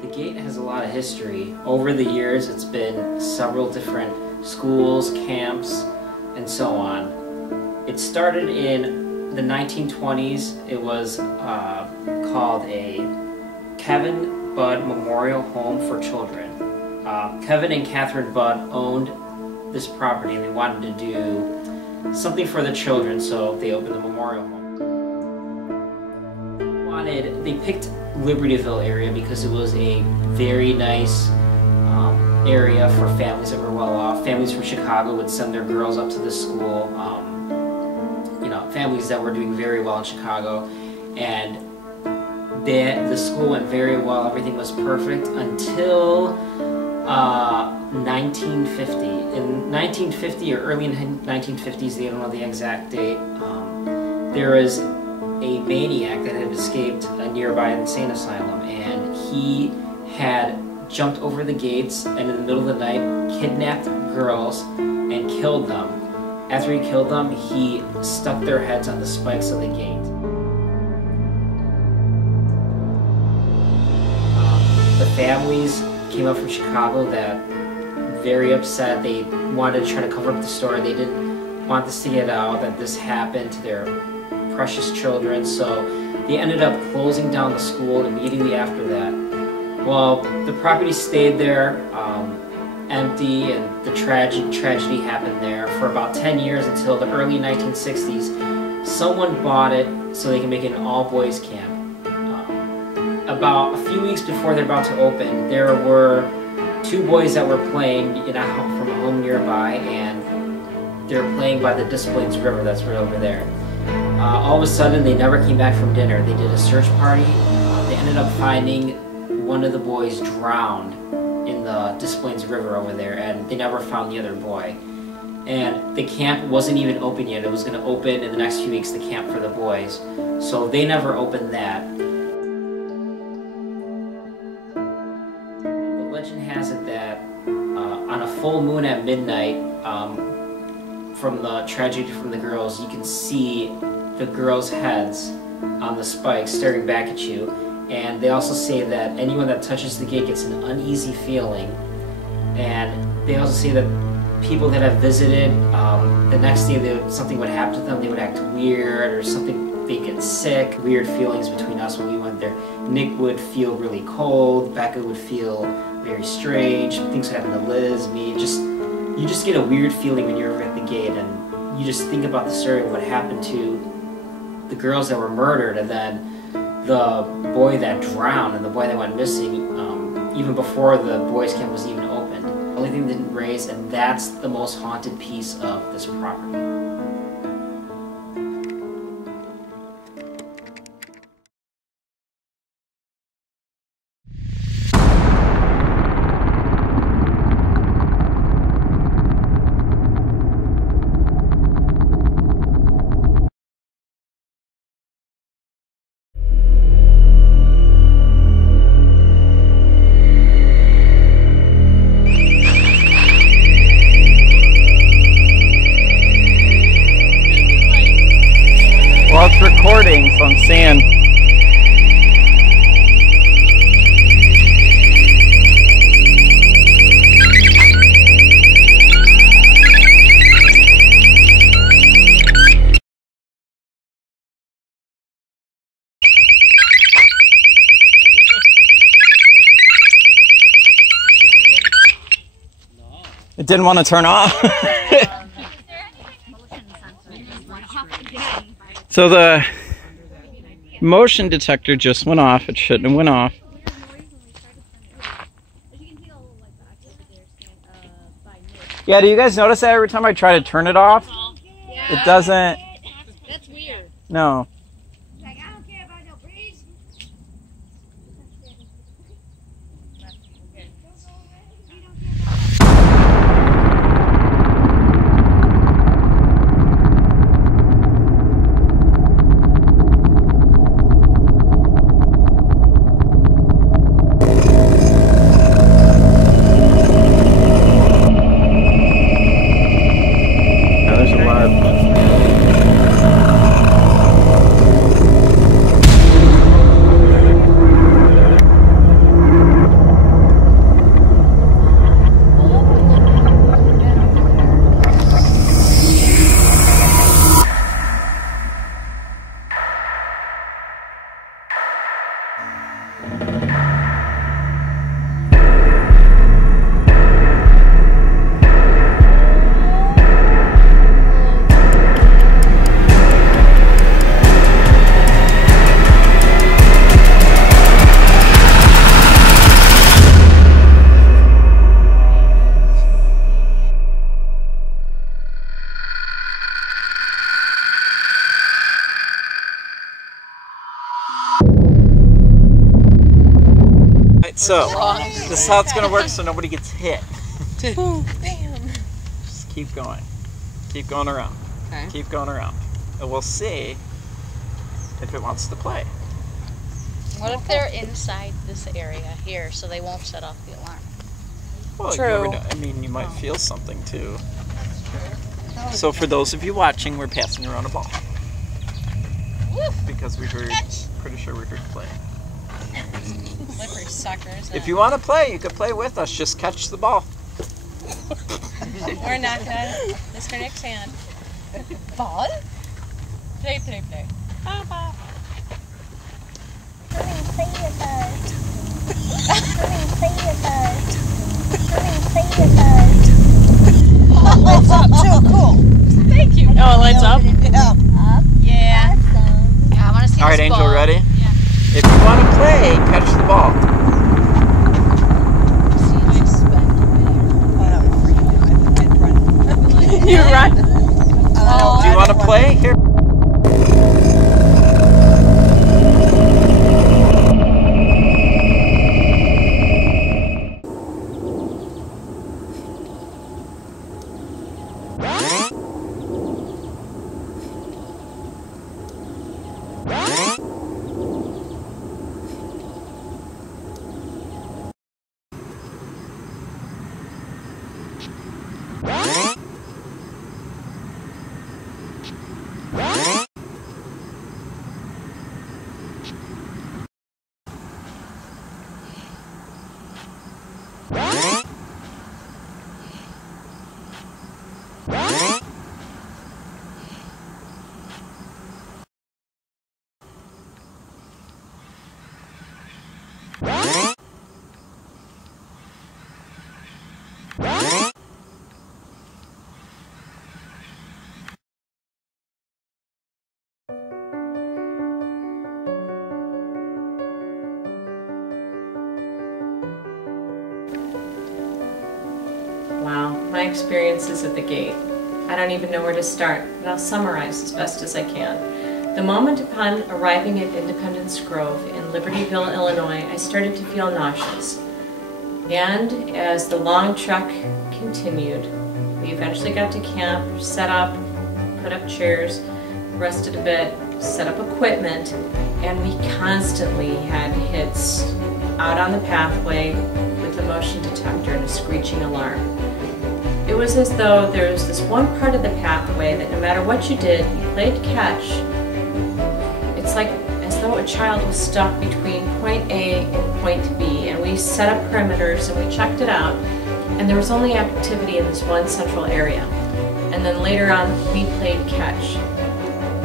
The gate has a lot of history. Over the years, it's been several different schools, camps, and so on. It started in the 1920s. It was called a Kevin Budd Memorial Home for Children. Kevin and Catherine Budd owned this property and they wanted to do something for the children, so they opened the memorial home. They picked Libertyville area because it was a very nice area for families that were well off. Families from Chicago would send their girls up to this school, you know, families that were doing very well in Chicago, and the school went very well. Everything was perfect until 1950. In 1950 or early 1950s, they don't know the exact date, there was a maniac that had escaped a nearby insane asylum, and he had jumped over the gates and in the middle of the night kidnapped girls and killed them. After he killed them, he stuck their heads on the spikes of the gate. The families came up from Chicago that very upset. They wanted to try to cover up the story. They didn't want this to get out, that this happened to their precious children, so they ended up closing down the school immediately after that. Well, the property stayed there empty, and the tragedy happened there for about 10 years until the early 1960s. Someone bought it so they can make it an all-boys camp. About a few weeks before they're about to open, there were two boys that were playing from a home nearby, and they were playing by the Des Plaines River that's right over there. All of a sudden, they never came back from dinner. They did a search party. They ended up finding one of the boys drowned in the Des Plaines River over there, and they never found the other boy. And the camp wasn't even open yet. It was going to open in the next few weeks, the camp for the boys. So they never opened that. The legend has it that on a full moon at midnight, from the tragedy from the girls, you can see the girls' heads on the spikes staring back at you. And they also say that anyone that touches the gate gets an uneasy feeling. And they also say that people that have visited, the next day something would happen to them, they would act weird or something, they'd get sick. Weird feelings between us when we went there. Nick would feel really cold, Becca would feel very strange, things would happen to Liz, me, you just get a weird feeling when you're over at the gate, and you just think about the story of what happened to the girls that were murdered, and then the boy that drowned and the boy that went missing, even before the boys' camp was even opened. The only thing that didn't raise, and that's the most haunted piece of this property. Well, it's recording, so I'm seeing. It didn't want to turn off. So the motion detector just went off. It shouldn't have went off. Yeah, do you guys notice that every time I try to turn it off, it doesn't? That's weird. No. So, this is how it's gonna work so nobody gets hit. Bam. Just keep going. Keep going around. Okay. Keep going around. And we'll see if it wants to play. What if they're inside this area here so they won't set off the alarm? Well, True. you never know. I mean, you might feel something too. So for those of you watching, we're passing around a ball. Because we heard, pretty sure we heard play. Slippery suckers. If you want to play, you can play with us. Just catch the ball. We're not gonna. Mr. Nick's hand. Ball? Play, play, play. Ball, ball. Oh, lights up too. Cool. Thank you. Oh, it lights up? Yeah. Yeah. Yeah, I want to see All right, this Angel, ball. ready? Yeah. If you want to play, catch the ball. You run. Do you want to play? Here. Wow, my experiences at the gate. I don't even know where to start, but I'll summarize as best as I can. The moment upon arriving at Independence Grove in Libertyville, Illinois, I started to feel nauseous. And as the long trek continued, we eventually got to camp, set up, put up chairs, rested a bit, set up equipment, and we constantly had hits out on the pathway with the motion detector and a screeching alarm. It was as though there was this one part of the pathway that no matter what you did, you played catch. It's like as though a child was stuck between point A and point B, and we set up perimeters and we checked it out, and there was only activity in this one central area. And then later on, we played catch.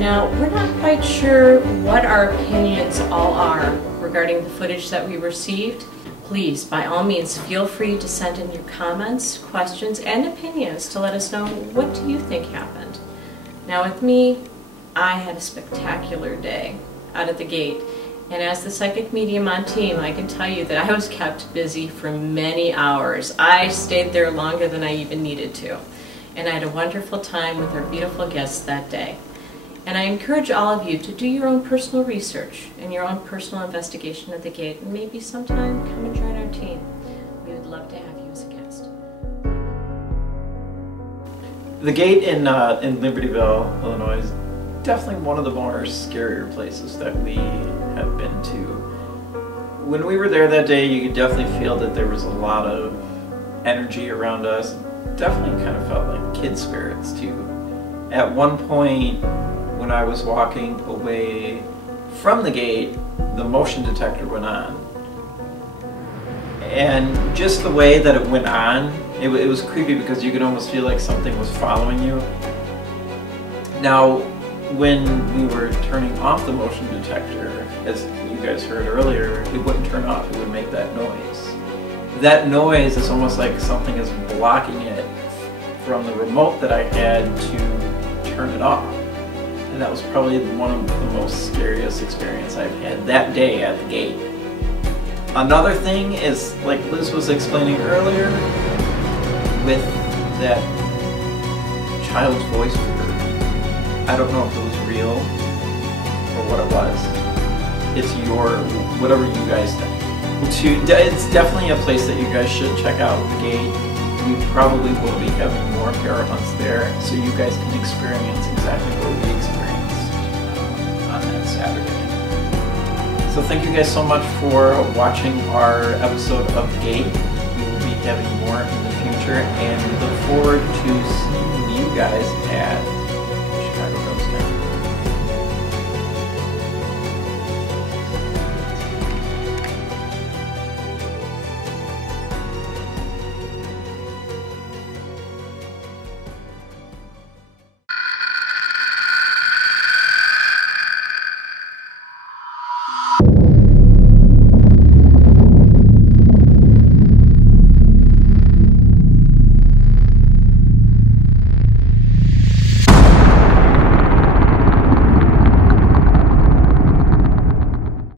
Now, we're not quite sure what our opinions all are regarding the footage that we received. Please, by all means, feel free to send in your comments, questions, and opinions to let us know what do you think happened. Now with me, I had a spectacular day out of the gate, and as the psychic medium on team, I can tell you that I was kept busy for many hours. I stayed there longer than I even needed to, and I had a wonderful time with our beautiful guests that day. And I encourage all of you to do your own personal research and your own personal investigation at the gate, and maybe sometime come and join our team. We would love to have you as a guest. The gate in Libertyville, Illinois is definitely one of the more scarier places that we have been to. When we were there that day, you could definitely feel that there was a lot of energy around us. Definitely kind of felt like kid spirits too. At one point, when I was walking away from the gate, the motion detector went on. And just the way that it went on, it was creepy because you could almost feel like something was following you. Now, when we were turning off the motion detector, as you guys heard earlier, it wouldn't turn off, it would make that noise. That noise is almost like something is blocking it from the remote that I had to turn it off. And that was probably one of the most scariest experiences I've had that day at the gate. Another thing is, like Liz was explaining earlier, with that child's voice we heard. I don't know if it was real or what it was. It's your, whatever you guys think. it's definitely a place that you guys should check out, the Gate. We probably will be having more para hunts there, so you guys can experience exactly what we experienced on that Saturday. So thank you guys so much for watching our episode of The Gate. We will be having more in the future, and we look forward to seeing you guys at